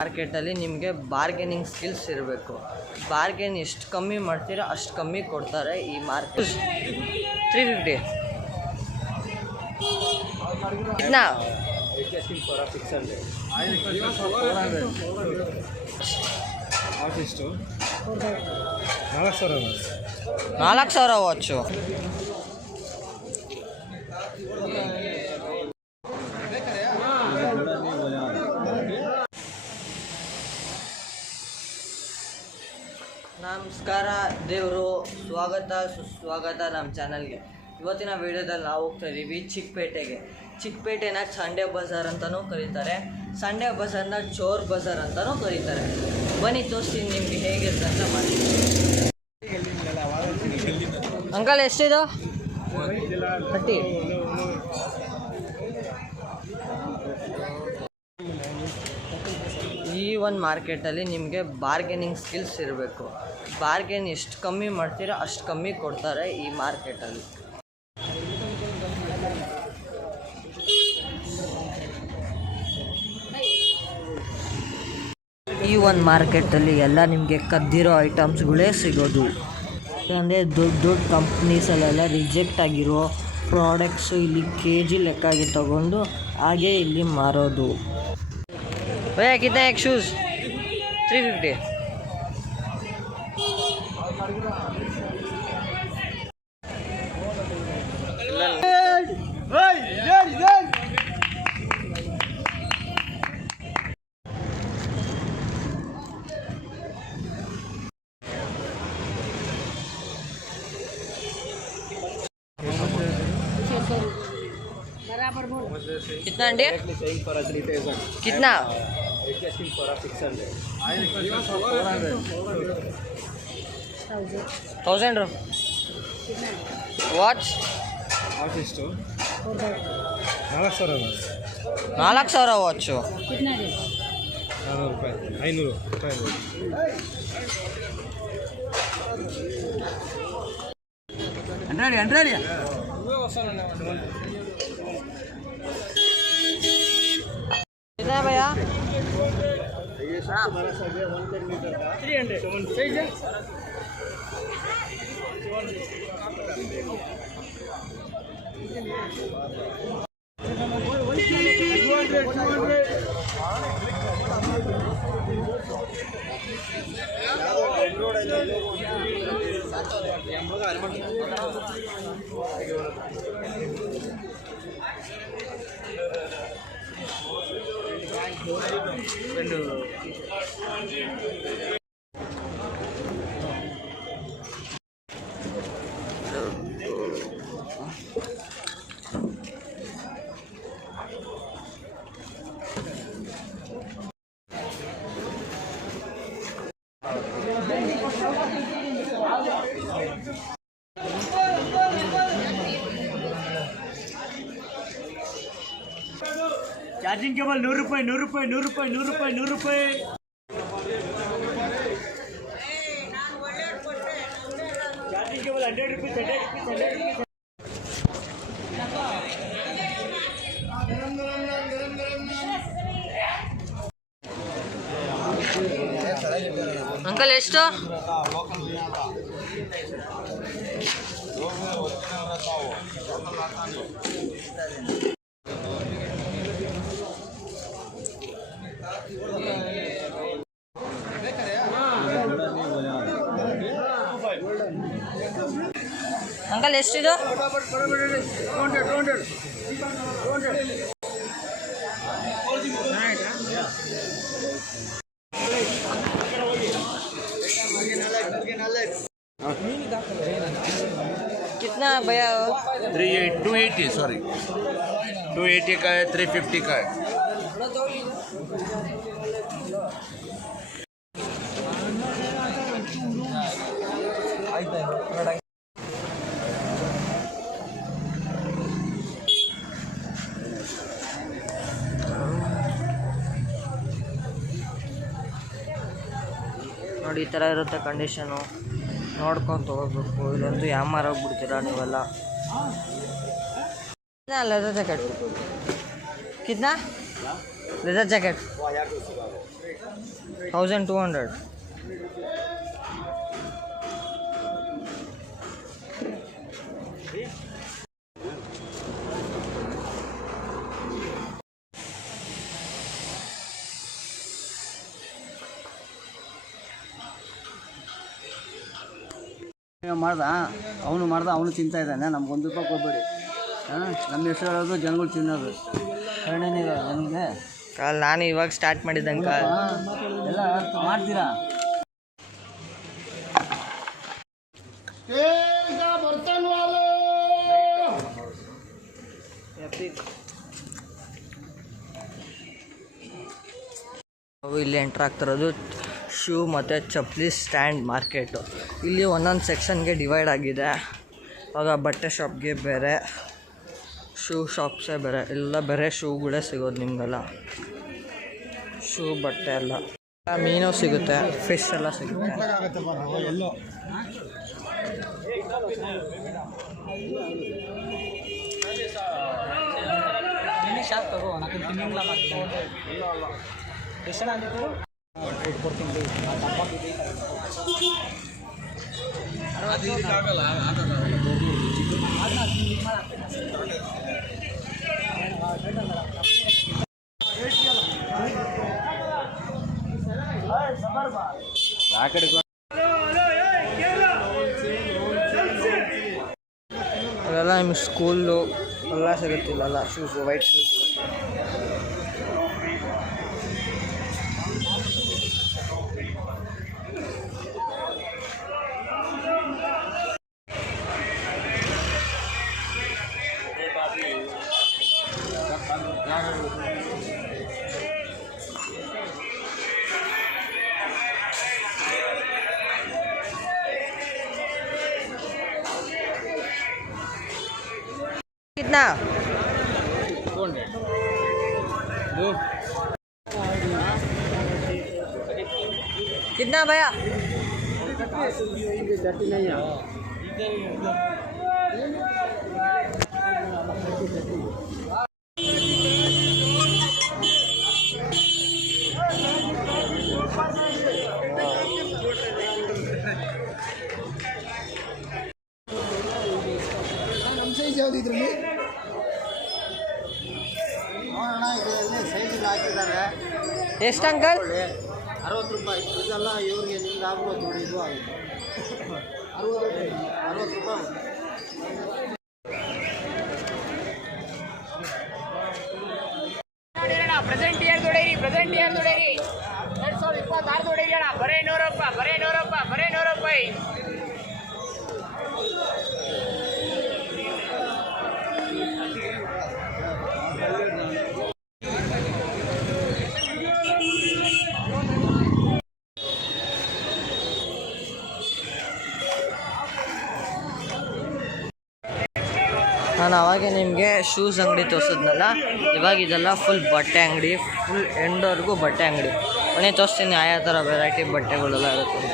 ಮಾರ್ಕೆಟಲ್ಲಿ ನಿಮಗೆ bargaining skills ಇರಬೇಕು. ಬಾರ್ಗೇನ್ ಎಷ್ಟು ಕಮ್ಮಿ ಮಾಡ್ತೀರಾ ಅಷ್ಟು ಕಮ್ಮಿ ಕೊಡ್ತಾರೆ ಈ ಮಾರ್ಕೆಟ್. 350 ನಾ ಆರ್ಟಿಸ್ಟು 4,000 ವಾಚು. ನಮಸ್ಕಾರ ದೇವರು, ಸುಸ್ವಾಗತ ನಮ್ಮ ಚಾನಲ್ಗೆ. ಇವತ್ತಿನ ವಿಡಿಯೋದಲ್ಲಿ ನಾವು ಹೋಗ್ತಾ ಇದ್ದೀವಿ ಚಿಕ್ಕಪೇಟೆನ ಸಂಡೇ ಬಜಾರ್ ಅಂತಲೂ ಕರೀತಾರೆ, ಸಂಡೇ ಬಜಾರ್ನ ಚೋರ್ ಬಜಾರ್ ಅಂತಲೂ ಕರೀತಾರೆ. ಬನ್ನಿ ತೋರಿಸ್ತೀನಿ ನಿಮಗೆ ಹೇಗಿರುತ್ತೆ ಅಂತ ಮಾಡಿ. ಅಂಕಲ್ ಎಷ್ಟಿದು? 30. ಈ ಒಂದು ಮಾರ್ಕೆಟಲ್ಲಿ ನಿಮಗೆ ಬಾರ್ಗೇನಿಂಗ್ ಸ್ಕಿಲ್ಸ್ ಇರಬೇಕು. ಬಾರ್ಗೇನ್ ಎಷ್ಟು ಕಮ್ಮಿ ಮಾಡ್ತೀರಾ ಅಷ್ಟು ಕಮ್ಮಿ ಕೊಡ್ತಾರೆ ಈ ಮಾರ್ಕೆಟಲ್ಲಿ. ಈ ಒಂದು ಮಾರ್ಕೆಟಲ್ಲಿ ಎಲ್ಲ ನಿಮಗೆ ಕದ್ದಿರೋ ಐಟಮ್ಸ್ಗಳೇ ಸಿಗೋದು. ಅಂದರೆ ದೊಡ್ಡ ಕಂಪ್ನೀಸಲ್ಲೆಲ್ಲ ರಿಜೆಕ್ಟ್ ಆಗಿರೋ ಪ್ರಾಡಕ್ಟ್ಸು ಇಲ್ಲಿ KG ಲೆಕ್ಕಾಗಿ ತಗೊಂಡು ಹಾಗೆ ಇಲ್ಲಿ ಮಾರೋದು. भैया कितने एक शूज़? 350. कितना अंडे? कितना? 1,000 ವಾಚ್. Artist 4,000 watch. 500 ರೂಪಾಯಿ. ಹಂಡ್ರೆಡ್ कितना है भैया? 300. चार्जिंग केबल 100 रुपये. Charging cable 100 rupees. अंकल ಎಷ್ಟು? अंकल ಎಷ್ಟಿದು? 200. कितना भैया? 280 सॉरी 280 का है, 350 का है. ನೋಡಿ ಈ ಥರ ಇರುತ್ತೆ ಕಂಡೀಷನು, ನೋಡ್ಕೊಂಡು ತೊಗೋಬೇಕು. ಇಲ್ಲೊಂದು ಯಾಮಾರೋಗ್ಬಿಡ್ತೀರಾ ನೀವೆಲ್ಲ. ಲೆದರ್ ಜಾಕೆಟ್ ಕಿತ್ನಾ? Leather jacket 1200. ಅವನು ತಿಂತಾ ಇದ್ದಾನೆ. ನಮ್ಗೆ 1 ರೂಪಾಯಿ ಕೊಡ್ಬೇಡಿ. ನಮ್ಮ ಹೆಸರು ಹೇಳೋದು ಜನಗಳು ತಿನ್ನೋದು. ಕರ್ಣನಿಗ ನನಗೆ ನಾನು ಇವಾಗ ಸ್ಟಾರ್ಟ್ ಮಾಡಿದ್ದಂಕ ಎಲ್ಲ ಮಾಡ್ತೀರಾ? ನಾವು ಇಲ್ಲಿ ಎಂಟ್ರ್ ಆಗ್ತಿರೋದು ಶೂ ಮತ್ತು ಚಪ್ಪಲಿ ಸ್ಟ್ಯಾಂಡ್ ಮಾರ್ಕೆಟು. ಇಲ್ಲಿ ಒಂದೊಂದು ಸೆಕ್ಷನ್ಗೆ ಡಿವೈಡ್ ಆಗಿದೆ. ಇವಾಗ ಬಟ್ಟೆ ಶಾಪ್ಗೆ ಬೇರೆ, ಶೂ ಶಾಪ್ಸೇ ಬೇರೆ, ಎಲ್ಲ ಬೇರೆ ಶೂಗಳೇ ಸಿಗೋದು ನಿಮಗೆಲ್ಲ. ಶೂ ಬಟ್ಟೆ ಎಲ್ಲ, ಮೀನು ಸಿಗುತ್ತೆ, ಫಿಶ್ ಎಲ್ಲ ಸಿಗುತ್ತೆ. ಅವೆಲ್ಲ ನಿಮ್ಮ ಸ್ಕೂಲು ಎಲ್ಲ ಸಿಗುತ್ತಿಲ್ಲಲ್ಲ, ಶೂಸು, ವೈಟ್ ಶೂಸು. कितना? कितना भैया? ಎಷ್ಟು ಅಂಕಲ್? 60 ರೂಪಾಯಿ. ಇದೆಲ್ಲ ಇವ್ರಿಗೆ ನಿಮ್ಗೆ ಆಗ್ಬೋದು ನೋಡಿ. ಇದು ಆಗುತ್ತೆ 60 ರೂಪಾಯಿ. ಪ್ರೆಸೆಂಟ್ ಇಯರ್ ದುಡೇರಿ 2026 ದುಡೇರಿ ಅಣ್ಣ. ಬರೇ 100 ರೂಪಾಯಿ. ನಾನು ಅವಾಗೆ ನಿಮಗೆ ಶೂಸ್ ಅಂಗಡಿ ತೋರಿಸಿದ್ನಲ್ಲ, ಇವಾಗ ಇದೆಲ್ಲ ಫುಲ್ ಬಟ್ಟೆ ಅಂಗಡಿ, ಫುಲ್ ಎಂಡ್ವರೆಗೂ ಬಟ್ಟೆ ಅಂಗಡಿ. ಮನೆ ತೋರಿಸ್ತೀನಿ ಯಾವ ಥರ ವೆರೈಟಿ ಬಟ್ಟೆಗಳೆಲ್ಲ ಇರುತ್ತೆ.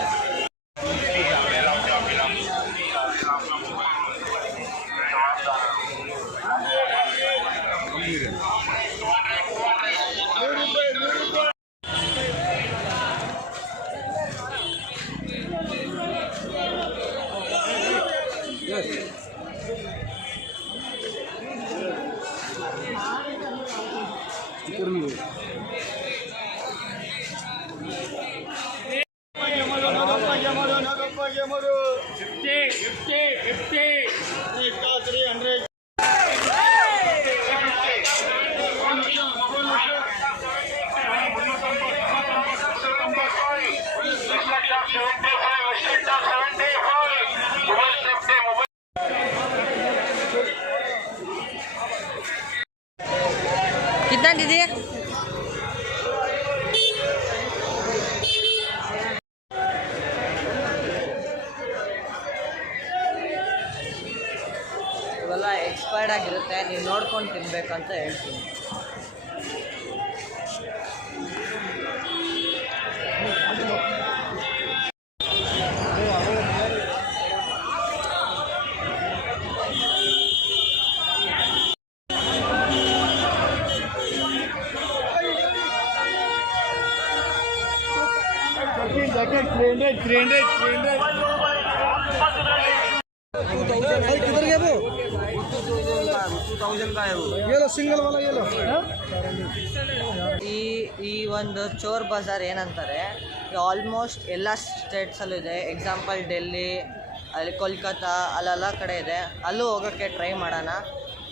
कितना दीदी? ಇವೆಲ್ಲ ಎಕ್ಸ್ಪೈರ್ಡ್ ಆಗಿರುತ್ತೆ, ನೀವು ನೋಡ್ಕೊಂಡು ತಿನ್ಬೇಕಂತ ಹೇಳ್ತೀನಿ. ಈ ಒಂದು ಚೋರ್ ಬಜಾರ್ ಏನಂತಾರೆ, ಆಲ್ಮೋಸ್ಟ್ ಎಲ್ಲ ಸ್ಟೇಟ್ಸಲ್ಲೂ ಇದೆ. ಎಕ್ಸಾಂಪಲ್ ಡೆಲ್ಲಿ, ಅಲ್ಲಿ ಕೋಲ್ಕತ್ತಾ, ಅಲ್ಲೆಲ್ಲ ಕಡೆ ಇದೆ. ಅಲ್ಲೂ ಹೋಗೋಕ್ಕೆ ಟ್ರೈ ಮಾಡೋಣ.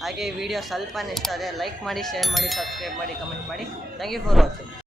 ಹಾಗೆ ಈ ವಿಡಿಯೋ ಸ್ವಲ್ಪ ಇಷ್ಟ ಆದರೆ ಲೈಕ್ ಮಾಡಿ, ಶೇರ್ ಮಾಡಿ, ಸಬ್ಸ್ಕ್ರೈಬ್ ಮಾಡಿ, ಕಮೆಂಟ್ ಮಾಡಿ. Thank you for watching.